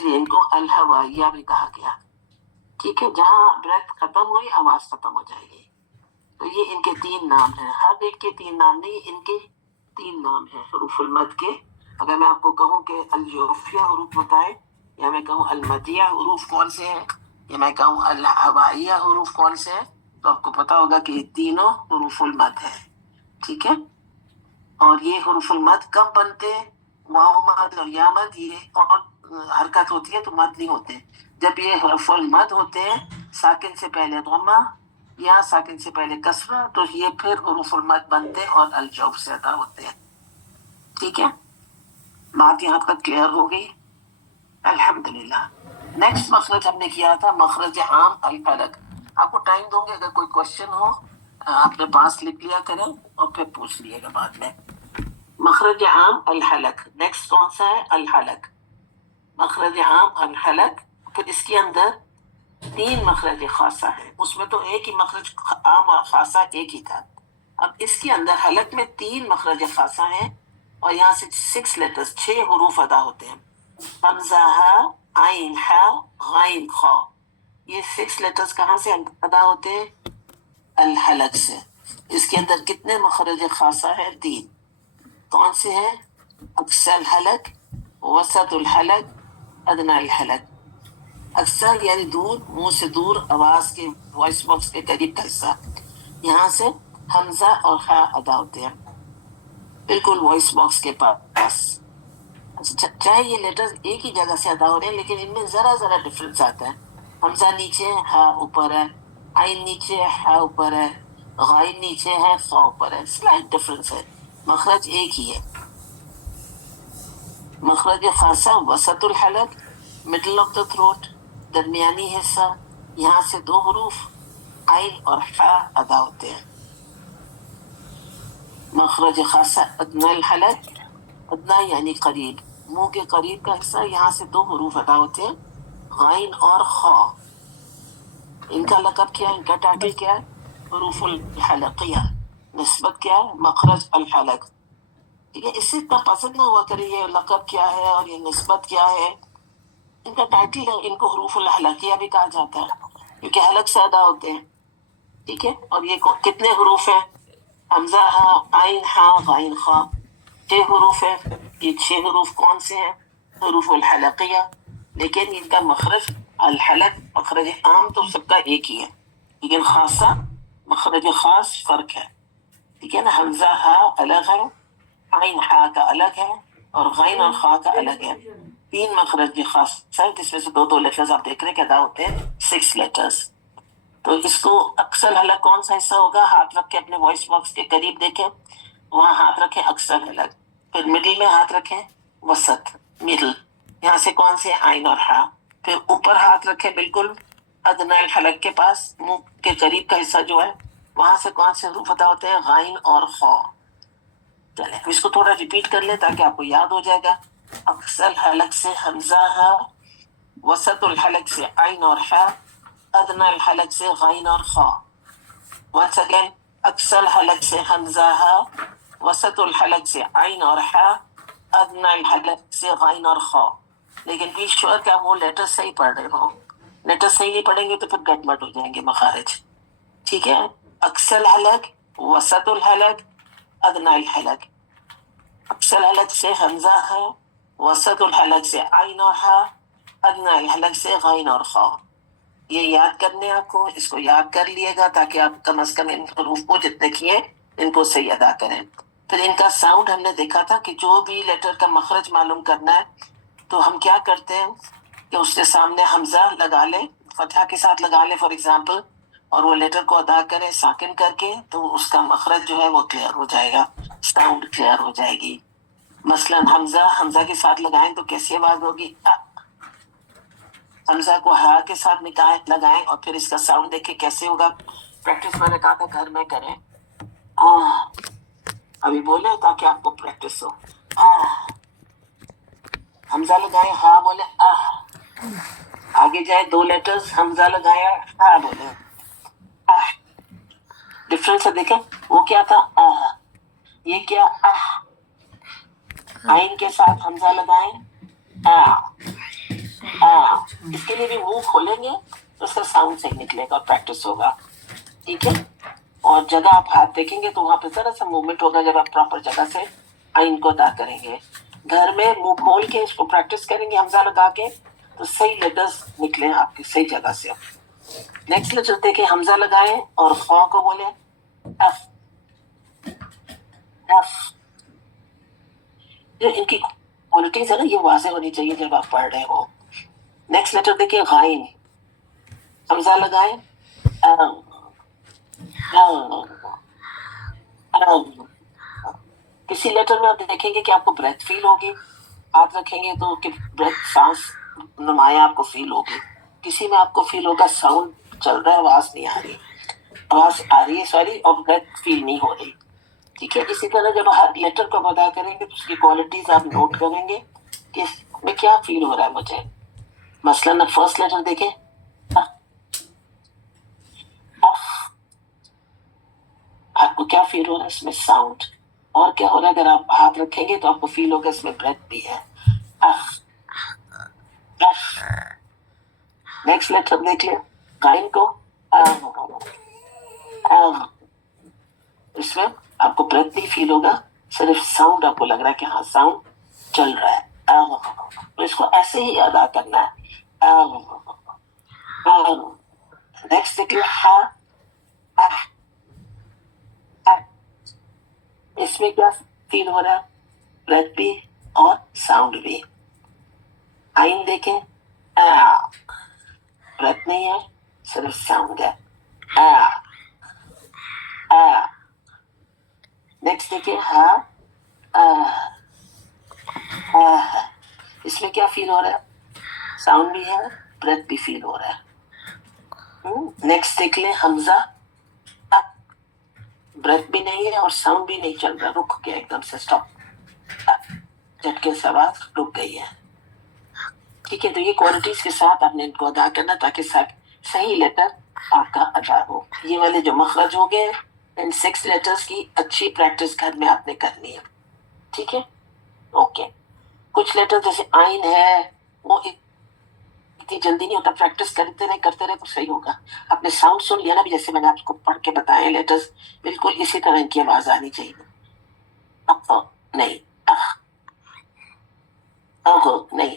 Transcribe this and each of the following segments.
इसलिए इनको अल हवाइया भी कहा गया। ठीक है, जहाँ ब्रेथ खत्म हुई आवाज खत्म हो जाएगी। तो ये इनके 3 नाम हैं, हर एक के 3 नाम नहीं, इनके 3 नाम हैं हुरूफुल मद के। अगर मैं आपको कहूँ कि अल जोफिया हुरूफ बताए, या मैं कहूँ अल मदिया हुरूफ कौन से हैं, या मैं कहूँ अल हवाइया हुरूफ कौन से हैं, तो आपको पता होगा कि ये तीनों हुरूफुल मद है। ठीक है, और ये हुरूफुल मद कब बनते हैं? वाव मद और या मद, ये और हरकत होती है तो मद नहीं होते। जब ये हुरूफुल मद होते हैं साकिन से पहले ग़म्मा या साकिन से पहले कसरा, तो ये फिर हुरूफुल मद बनते और अल जौफ से अदा होते हैं। ठीक है, बात यहाँ तक क्लियर हो गई? अल्हम्दुलिल्लाह। नेक्स्ट मखरज हमने किया था मखरज आम अल फलक। आपको टाइम दूंगे, अगर कोई क्वेश्चन हो अपने पास लिख लिया करें और फिर पूछ लिएगा बाद में। मखरज आम अल हलक, नेक्स्ट कौन सा है? अल हलक, मखरज आम अल हलक। फिर इसके अंदर 3 मखरज खासा है, उसमें तो एक ही मखरज आम और खासा एक ही था। अब इसके अंदर हलक में 3 मखरज खासा हैं और यहाँ से 6 लेटर्स, 6 हुरूफ अदा होते हैं। हमजा हा, आइन हा, गाइन खा, ये 6 लेटर्स कहाँ से अदा होते हैं? अल हलक से। इसके अंदर कितने मखरज खासा है? 3। कौन से हैं? अक्सर हलक, वसतुल हलक, अदना हलक। अक्सर यानी दूर, मुंह से दूर, आवाज के वॉइस बॉक्स के करीब का हिस्सा, यहाँ से हमजा और हा अदा होते हैं, बिल्कुल वॉइस बॉक्स के पास। चाहे ये लेटर्स एक ही जगह से अदा हो रहे हैं, लेकिन इनमें जरा जरा डिफरेंस आता है। हमजा नीचे है, हा ऊपर है, आइन नीचे है, हा ऊपर है, गाइन नीचे है, खा ऊपर है, स्लाइट डिफरेंस है, मखरज एक ही है। मखरज खासा वसतुल हलक, मिडल ऑफ द थ्रोट, दरमियानी हिस्सा, यहाँ से 2 हुरूफ आइन और हा अदा होते हैं। मखरज खासा अदना हलक, अदना यानी करीब, मुंह के करीब का हिस्सा, यहाँ से 2 हुरूफ अदा होते हैं, गाइन और खा। इनका लक़ब क्या है? इनका टाइटल क्या है? हुरूफुल हलकिया। निस्बत क्या है? मखरज अल हलक। ठीक है, इससे इतना पसंद ना हुआ करे ये लक़ब क्या है और ये निस्बत क्या है। इनका टाइटल है, इनको हुरूफुल हलकिया भी कहा जाता है क्योंकि हलक से अदा होते हैं। ठीक है, और ये कितने हुरूफ हैं? हमजा हा, आइन हा, गाइन खा, 6 हुरूफ है। ये 6 हुरूफ कौन से हैं? हुरूफुल हलकिया। लेकिन इनका मखरज अल हलक, मखरज आम तो सबका एक ही है, लेकिन खासा मखरज खास फर्क है। ठीक है ना, हमजा हा अलग है, आइन हा का अलग है, और गाइन और खा का अलग है। 3 मखरज खास है, जिसमें से 2 लेटर्स आप देख रहे हैं कि अदा होते हैं 6 लेटर्स। तो इसको अक्सर हलक कौन सा हिस्सा होगा? हाथ रख के अपने वॉइस बॉक्स के करीब देखें, वहां हाथ रखें अक्सर हलक, फिर मिडिल में हाथ रखें वसत, मिडिल, यहाँ से कौन से? आइन और हा। फिर ऊपर हाथ रखें बिल्कुल अदना हलक के पास, मुंह के करीब का हिस्सा जो है, वहां से कौन से हुरूफ अदा होते हैं? गाइन और खा। चले इसको थोड़ा रिपीट कर ले ताकि आपको याद हो जाएगा। अक्सर हलक से हमजा हा, वसतुल हलक से आइन और हा, अदना हलक से गाइन और खा। वंस अगेन, अक्सर हलक से हमजा हा, वसतुल हलक से आइन और हा, अदना हलक से गाइन और खा। लेकिन बी श्योर कि आप वो लेटर सही पढ़ रहे हो। लेटर सही नहीं पढ़ेंगे तो फिर गड़बड़ हो जाएंगे मखारिज। ठीक है, अक्सर हलक, वसतुल हलक, अदना हलक। अक्सर हलक से हमजा है, वसतुल हलक से आइन और हा, अदना हलक से गाइन और खा। ये याद करने आपको, इसको याद कर लिएगा ताकि आप कम से कम इन हरूफ को जितने किए इनको सही अदा करें। फिर इनका साउंड हमने देखा था कि जो भी लेटर का मखरज मालूम करना है तो हम क्या करते हैं कि उसके सामने हमजा लगा लें, फतहा के साथ लगा लें फॉर एग्जाम्पल, और वो लेटर को अदा करें साकिन करके, तो उसका मखरज जो है वो क्लियर हो जाएगा, साउंड क्लियर हो जाएगी। मसलन हमजा के साथ लगाएं तो कैसी आवाज होगी? हमजा को हा के साथ लगाएं और फिर इसका साउंड देखें कैसे होगा। प्रैक्टिस मैंने कहा था घर में करें। अभी बोले ताकि आपको प्रैक्टिस हो। हमजा लगाए, हा बोले आगे जाए 2 लेटर्स, हमजा लगाया, हा बोले डिफरेंस है देखें। वो क्या था? ये क्या? आइन के साथ हमजा लगाएं, इसके लिए भी मुंह खोलेंगे तो उसका साउंड सही निकलेगा और प्रैक्टिस होगा, ठीक है। और जगह आप हाथ देखेंगे तो वहां पे जरा सा मूवमेंट होगा जब आप प्रॉपर जगह से आइन को अदा करेंगे। घर में मुंह खोल के इसको प्रैक्टिस करेंगे हमजा लगा के, तो सही लेटर्स निकले आपकी सही जगह से। नेक्स्ट लेटर देखें, हमजा लगाएं और खा को बोले एफ। एफ जो इनकी क्वालिटीज है ना, ये वाज़ेह होनी चाहिए जब आप पढ़ रहे हो। नेक्स्ट लेटर देखिए, गाइन। हमजा लगाएं, अम, अम, अम। किसी लेटर में आप देखेंगे कि आपको ब्रेथ फील होगी, हाथ रखेंगे तो कि ब्रेथ सांस नुमाया आपको फील होगी। किसी में आपको फील होगा साउंड चल रहा है, आवाज नहीं आ रही, आवाज आ रही है सॉरी, और ब्रेथ फील नहीं हो रही, ठीक है। इसी तरह जब हर लेटर को अदा करेंगे तो उसकी क्वालिटीज आप नोट करेंगे कि इसमें क्या फील हो रहा है मुझे। मसलन फर्स्ट लेटर देखें, आपको क्या फील हो रहा है इसमें, साउंड। और क्या हो रहा है, अगर आप हाथ रखेंगे तो आपको फील होगा इसमें ब्रेथ भी है। नेक्स्ट लेटर देख लिया, गाइन को। इसमें आपको ब्रेथ नहीं फील होगा, सिर्फ साउंड आपको लग रहा है कि हाँ साउंड चल रहा है। तो इसको ऐसे ही अदा करना है। नेक्स्ट देख लिया, हा। इसमें क्या फील हो रहा है, ब्रेथ भी और साउंड भी। आइन देखें, ब्रेथ नहीं है, सिर्फ साउंड है। नेक्स्ट देखिए, इसमें क्या फील हो रहा है, साउंड भी है, ब्रेथ भी फील हो रहा है। नेक्स्ट देख ले, हमजा। ब्रेथ भी नहीं है और साउंड भी नहीं चल रहा, रुक गया एकदम से, स्टॉप, झटके से आवाज रुक गई है, ठीक है। तो ये क्वालिटीज के साथ आपने इनको अदा करना ताकि सही लेटर आपका अदा हो। ये वाले जो मखरज हो गए, इन 6 लेटर्स की अच्छी प्रैक्टिस घर में आपने करनी है, ठीक है, ओके। कुछ लेटर जैसे आइन है वो इतनी जल्दी नहीं होता, प्रैक्टिस करते रहे तो सही होगा। आपने साउंड सुन लिया ना भी, जैसे मैंने आपको पढ़ के बताया, लेटर्स बिल्कुल इसी तरह की आवाज आनी चाहिए। नहीं, नहीं, नहीं,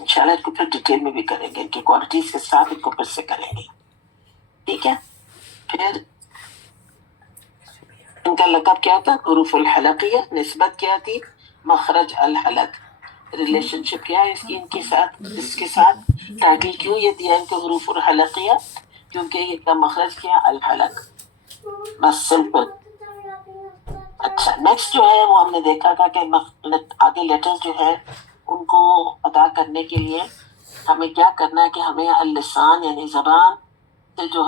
इंशाल्लाह इसको फिर डिटेल में भी करेंगे, इनकी क्वालिटीज के साथ इनको फिर से करेंगे, ठीक है। फिर इनका लक़ब क्या था, हुरूफुल हलक़िया, निस्बत क्या थी, मखरज अल हलक, रिलेशनशिप क्या है इसकी इनके साथ, इसके साथ टाइटल क्यों ये दिया इनको हुरूफुल हलक़िया, क्योंकि इनका मखरज क्या, अल हलक, बस सिंपल। अच्छा, नेक्स्ट जो है वो हमने देखा था कि आगे लेटर्स जो है उनको अदा करने के लिए हमें क्या करना है कि हमें अल-लिसान यानी जबान से जो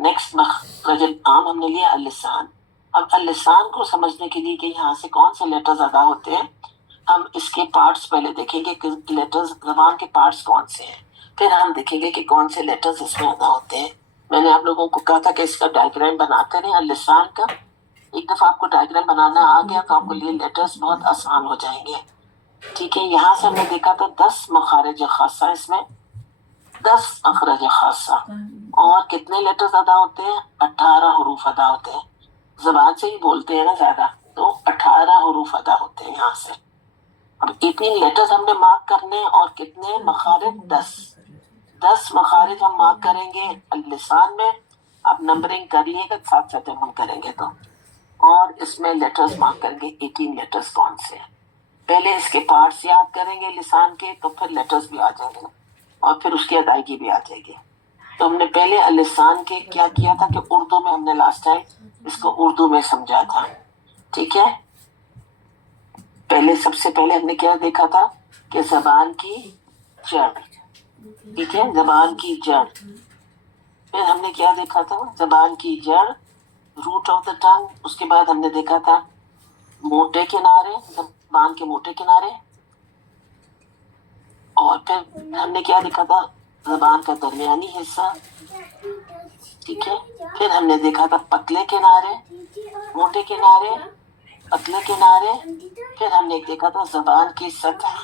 नेक्स्ट मखरज आम हमने लिया अल-लिसान। अब अल-लिसान को समझने के लिए कि यहाँ से कौन से लेटर्स अदा होते हैं, हम इसके पार्ट्स पहले देखेंगे कि लेटर्स जबान के पार्ट्स कौन से हैं, फिर हम देखेंगे कि कौन से लेटर्स इसमें अदा होते हैं। मैंने आप लोगों को कहा था कि इसका डायग्राम बनाते रहे अल-लिसान का। एक दफा आपको डायग्राम बनाना आ गया तो आपको लिए लेटर्स बहुत आसान हो जाएंगे, ठीक है। यहाँ से हमने देखा था 10 मखारिज खासा, इसमें 10 मखरज खासा, और कितने लेटर्स अदा होते हैं, 18 हरूफ अदा होते हैं। जबान से ही बोलते हैं ना ज्यादा, तो 18 हरूफ अदा होते हैं यहाँ से। अब इतनी लेटर्स हमने मार्क करने हैं और कितने मखारिज, 10 मखारिज हम मार्क करेंगे लिसान में। अब नंबरिंग कर लिएगा साथ साथ जब हम करेंगे तो, और इसमें लेटर्स मार्क करेंगे 18 लेटर्स कौन से हैं। पहले इसके पार्ट्स याद करेंगे लिसान के, तो फिर लेटर्स भी आ जाएंगे और फिर उसकी अदायगी भी आ जाएगी। तो हमने पहले लिसान के क्या किया था कि उर्दू में हमने लास्ट टाइम इसको उर्दू में समझा था, ठीक है। पहले सबसे पहले हमने क्या देखा था कि जबान की जड़, ठीक है, जबान की जड़। फिर हमने क्या देखा था, जबान की जड़, रूट ऑफ द टंग। उसके बाद हमने देखा था मोटे किनारे, जबान के मोटे किनारे। और फिर हमने क्या देखा था, जबान का दरमियानी हिस्सा। ٹھیک ہے. پھر ہم نے دیکھا تھا پتلے کنارے، موٹے کنارے، پتلے کنارے. پھر ہم نے دیکھا تھا زبان کی سطح،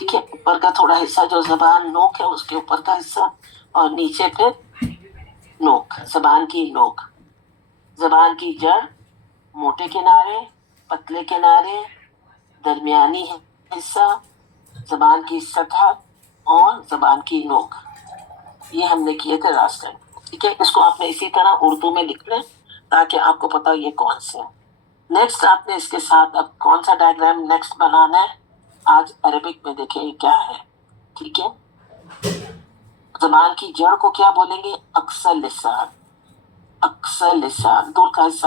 ٹھیک ہے، اوپر کا تھوڑا حصہ جو زبان نوک ہے اس کے اوپر کا حصہ، اور نیچے پھر نوک، زبان کی نوک. زبان کی جڑ، موٹے کنارے، پتلے کنارے، درمیانی حصہ، زبان کی سطح اور زبان کی نوک. یہ ہم نے کیے تھے لاسٹ ٹائم. ٹھیک ہے، اس کو آپ نے اسی طرح اردو میں لکھنا ہے تاکہ آپ کو پتا یہ کون سے ہیں. نیکسٹ آپ نے اس کے ساتھ اب کون سا ڈائیگرام نیکسٹ بنانا ہے، آج عربک میں دیکھیں کیا ہے. ٹھیک ہے، زبان کی جڑ کو کیا بولیں گے؟ اقصی لسان. اقصی لسان دور کا حصہ،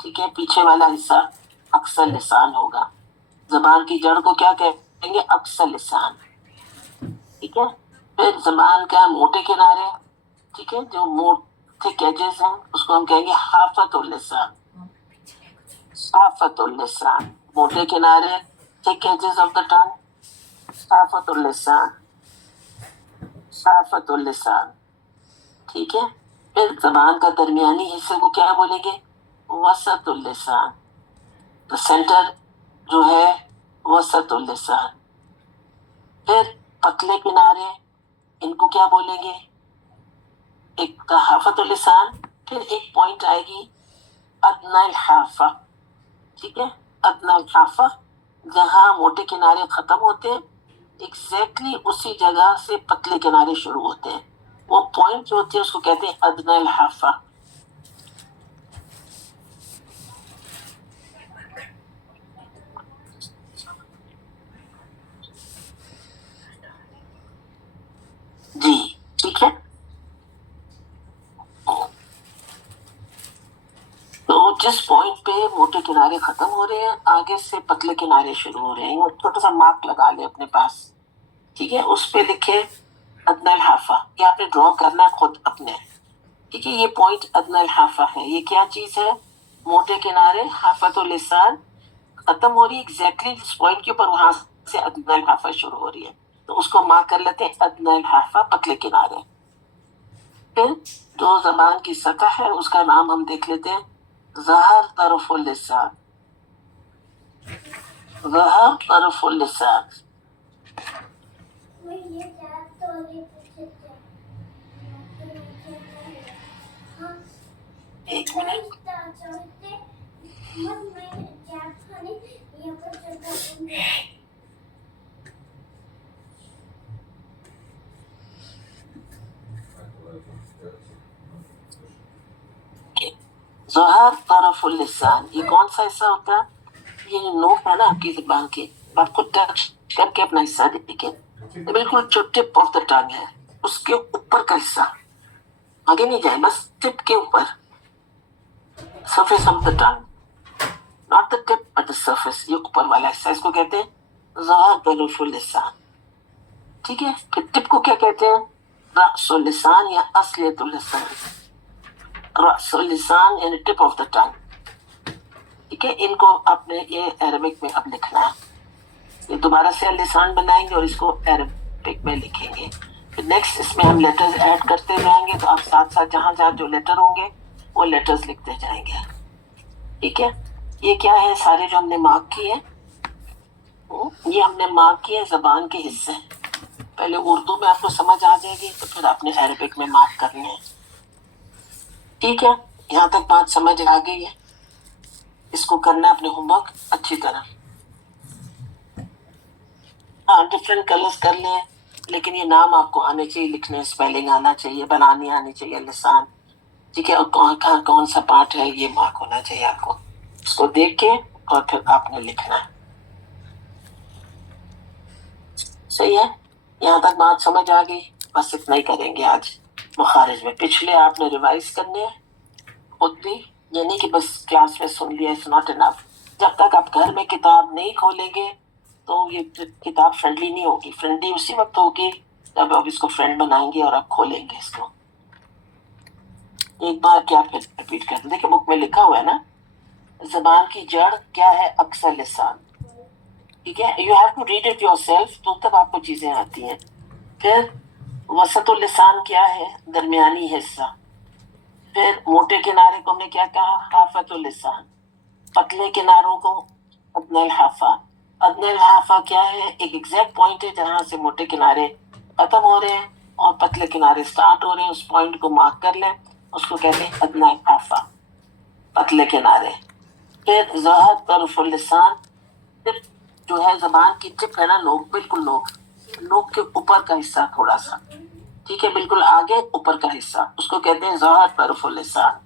ٹھیک ہے، پیچھے والا حصہ اقصی لسان ہوگا. زبان کی جڑ کو کیا کہیں گے؟ اقصی لسان. ٹھیک ہے، پھر زبان کا موٹے کنارے، ٹھیک ہے، جو موٹے ایجز ہیں اس کو ہم کہیں گے حافت اللسان. حافت اللسان، موٹے کنارے، thick edges of the tongue، حافت اللسان، حافت اللسان. ٹھیک ہے، پھر زبان کا درمیانی حصے کو کیا بولیں گے؟ وسط اللسان. تو سینٹر جو ہے وسط اللسان. پھر پتلے کنارے، ان کو کیا بولیں گے؟ ایک حافت اللسان، پھر ایک پوائنٹ آئے گی ادنی الحافہ. ٹھیک ہے، ادنی الحافہ، جہاں موٹے کنارے ختم ہوتے ہیں ایگزیکٹلی اسی جگہ سے پتلے کنارے شروع ہوتے ہیں. وہ پوائنٹ جو ہوتی ہے اس کو کہتے ہیں ادنی الحافہ. جی ٹھیک ہے، تو جس پوائنٹ پہ موٹے کنارے ختم ہو رہے ہیں آگے سے پتلے کنارے شروع ہو رہے ہیں، وہ چھوٹا سا مارک لگا لیں اپنے پاس. ٹھیک ہے، اس پہ لکھے ادنی الحافہ. یہ آپ نے ڈرا کرنا ہے خود اپنے. ٹھیک ہے، یہ پوائنٹ ادنی الحافہ ہے. یہ کیا چیز ہے؟ موٹے کنارے، حافت اللسان ختم ہو رہی ہے ایگزیکٹلی جس پوائنٹ کے اوپر، وہاں سے ادنی الحافہ شروع ہو رہی ہے. تو اس کو مارک کر لیتے ہیں ادنی الحافہ، پتلے کنارے. پھر جو زبان کی سطح ہے اس کا نام ہم دیکھ لیتے ہیں ظہر طرف اللسان. ظہر طرف اللسان. ایک منٹ، ظہر طرف اللسان یہ کون سا حصہ ہوتا ہے؟ یہ نوک ہے نا آپ کی زبان کی، آپ کو ٹچ کر کے اپنا حصہ دیکھیں، بالکل جو ٹپ آف دا ٹنگ ہے اس کے اوپر کا حصہ، آگے نہیں جائے، بس ٹپ کے اوپر، surface of the tongue, not the tip but the surface. یہ اوپر والا حصہ، اس کو کہتے ہیں ظہر طرف اللسان. ٹھیک ہے، پھر ٹپ کو کیا کہتے ہیں؟ رأس اللسان یا اصلیت اللسان. رأس اللسان یعنی ٹپ آف دا ٹنگ. ٹھیک ہے، ان کو آپ نے یہ عربک میں اب لکھنا ہے. یہ دوبارہ سے لسان بنائیں گے اور اس کو عربک میں لکھیں گے. پھر نیکسٹ اس میں ہم لیٹرز ایڈ کرتے جائیں گے، تو آپ ساتھ ساتھ جہاں جہاں جو لیٹر ہوں گے وہ لیٹرز لکھتے جائیں گے. ٹھیک ہے، یہ کیا ہے سارے جو ہم نے مارک کیے ہیں؟ یہ ہم نے مارک کیے زبان کے حصے. پہلے اردو میں آپ کو سمجھ آ جائے گی تو پھر آپ نے عربک میں مارک کرنے ہیں. ٹھیک ہے، یہاں تک بات سمجھ آ گئی ہے. اس کو کرنا اپنے ہوم ورک اچھی طرح. ہاں ڈفرینٹ کلرز کر لیں، لیکن یہ نام آپ کو آنے چاہیے لکھنے، اسپیلنگ آنا چاہیے، بنانی آنی چاہیے لسان. ٹھیک ہے، اور کہاں کون سا پارٹ ہے یہ مارک ہونا چاہیے آپ کو. اس کو دیکھ کے اور پھر آپ نے لکھنا ہے. صحیح ہے، یہاں تک بات سمجھ آ گئی. بس اتنا ہی کریں گے آج مخارج میں. پچھلے آپ نے ریوائز کرنے ہیں خود بھی، یہ نہیں کہ بس کلاس میں سن لیا، اٹس ناٹ انف. جب تک آپ گھر میں کتاب نہیں کھولیں گے تو یہ کتاب فرینڈلی نہیں ہوگی. فرینڈلی اسی وقت ہوگی جب آپ اس کو فرینڈ بنائیں گے اور آپ کھولیں گے اس کو. ایک بار کیا پھر ریپیٹ کر دیں، دیکھیں بک میں لکھا ہوا ہے نا، زبان کی جڑ کیا ہے؟ اقصی لسان. ٹھیک ہے، you have to read it yourself, تو تب آپ کو چیزیں آتی ہیں. پھر وسط اللسان کیا ہے؟ درمیانی حصہ. फिर मोटे किनारे को हमने क्या कहा, हाफतुल लिसान, पतले किनारों को अदनल हाफा। अदनल हाफा क्या है, एक एग्जैक्ट पॉइंट है जहां से मोटे किनारे खत्म हो रहे हैं और पतले किनारे स्टार्ट हो रहे हैं, उस पॉइंट को मार्क कर लें, उसको कहते हैं अदनल हाफा, पतले किनारे। फिर ज़हर तरफुल लिसान, टिप जो है जबान की टिप है ना, नोक, बिल्कुल नोक के ऊपर का हिस्सा थोड़ा सा, ठीक है, बिल्कुल आगे ऊपर का हिस्सा, उसको कहते हैं ज़हर तरफुल लिसान।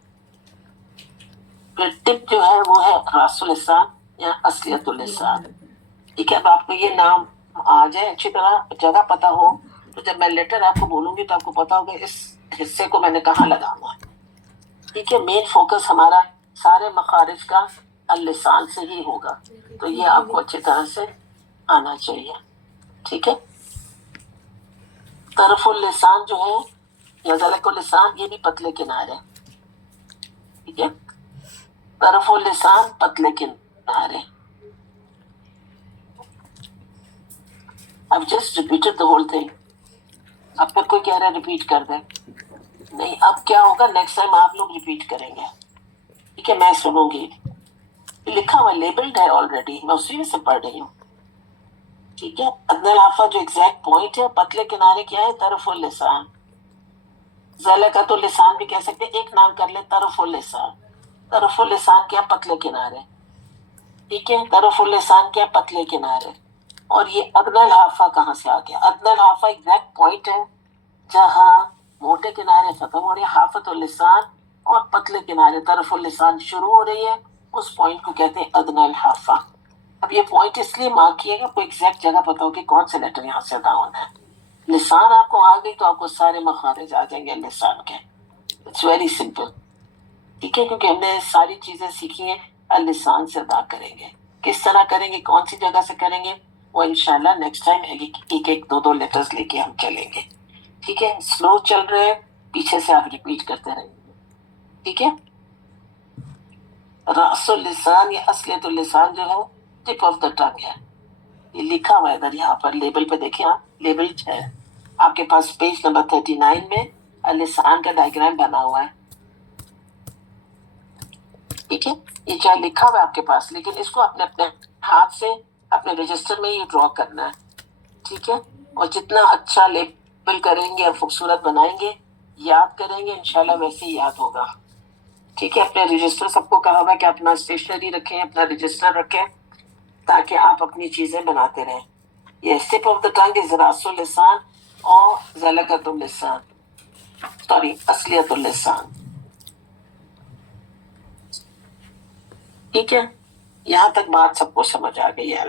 फिर टिप जो है वो है रासुल लिसान या असलियतुल लिसान। ठीक है, अब आपको ये नाम आ जाए, अच्छी तरह जगह पता हो, तो जब मैं लेटर आपको बोलूंगी तो आपको पता होगा इस हिस्से को मैंने कहाँ लगाना है। ठीक है, मेन फोकस हमारा सारे मखारिज का अल-लिसान से ही होगा, तो ये आपको अच्छी तरह से आना चाहिए। ठीक है, तरफुल लिसान जो है या ज़लकुल लिसान, ये भी पतले किनारे। ठीक है, तरफुल लिसान पतले किनारे। अब just repeated the whole thing. अब फिर कोई कह रहा है रिपीट कर दे, नहीं, अब क्या होगा, नेक्स्ट टाइम आप लोग रिपीट करेंगे। ठीक है, मैं सुनूंगी, लिखा हुआ लेबल्ड है ऑलरेडी, मैं उसी में से पढ़ रही हूँ। ठीक है, अदनल हाफा जो एग्जैक्ट पॉइंट है, पतले किनारे क्या है, तरफुल लिसान। ज़लकतुल लिसान भी कह सकते हैं, एक नाम कर ले, तरफुल लिसान। तरफुल लिसान क्या, पतले किनारे। ठीक है, तरफुल लिसान क्या, पतले किनारे। और ये अदनल हाफा कहाँ से आ गया, अदनल हाफा एग्जैक्ट पॉइंट है जहां मोटे किनारे खत्म हो रहे हैं, हाफतुल लिसान, और पतले किनारे तरफुल लिसान शुरू हो रही है, उस पॉइंट को कहते हैं अदनल हाफा। अब ये पॉइंट इसलिए मार्क किएगा, कोई एग्जैक्ट जगह पता हो कि कौन से लेटर यहाँ से डाउन है। लिसान आपको आ गई तो आपको सारे मखारिज आ जाएंगे लिसान के। It's very simple. ठीक है, क्योंकि हमने सारी चीजें सीखी हैं, अल-लिसान से अदा करेंगे। किस तरह करेंगे, कौन सी जगह से करेंगे, वो इंशाल्लाह नेक्स्ट टाइम एक एक दो लेटर्स लेके हम चलेंगे। ठीक है, स्लो चल रहे हैं, पीछे से आप रिपीट करते रहेंगे। ठीक है, रासुल लिसान या असलियतुल लिसान जो है टिप ऑफ द टंग है, ये लिखा हुआ है इधर, यहाँ पर लेबल पे देखिए आप, लेबल है आपके पास पेज नंबर 39 में, अल-लिसान का डायग्राम बना हुआ है। ठीक है, ये चाहे लिखा हुआ है आपके पास, लेकिन इसको अपने अपने हाथ से अपने रजिस्टर में ये ड्रॉ करना है। ठीक है, और जितना अच्छा लेबल करेंगे और खूबसूरत बनाएंगे, याद करेंगे, इंशाल्लाह वैसे ही याद होगा। ठीक है, अपने रजिस्टर, सबको कहा हुआ कि अपना स्टेशनरी रखें, अपना रजिस्टर रखें, ताकि आप अपनी चीजें बनाते रहें। ये tip of the tongue is रासुल लिसान और ज़लकतुल लिसान, सॉरी असलियतुल लिसान। ठीक है, यहाँ तक बात सबको समझ आ गई है।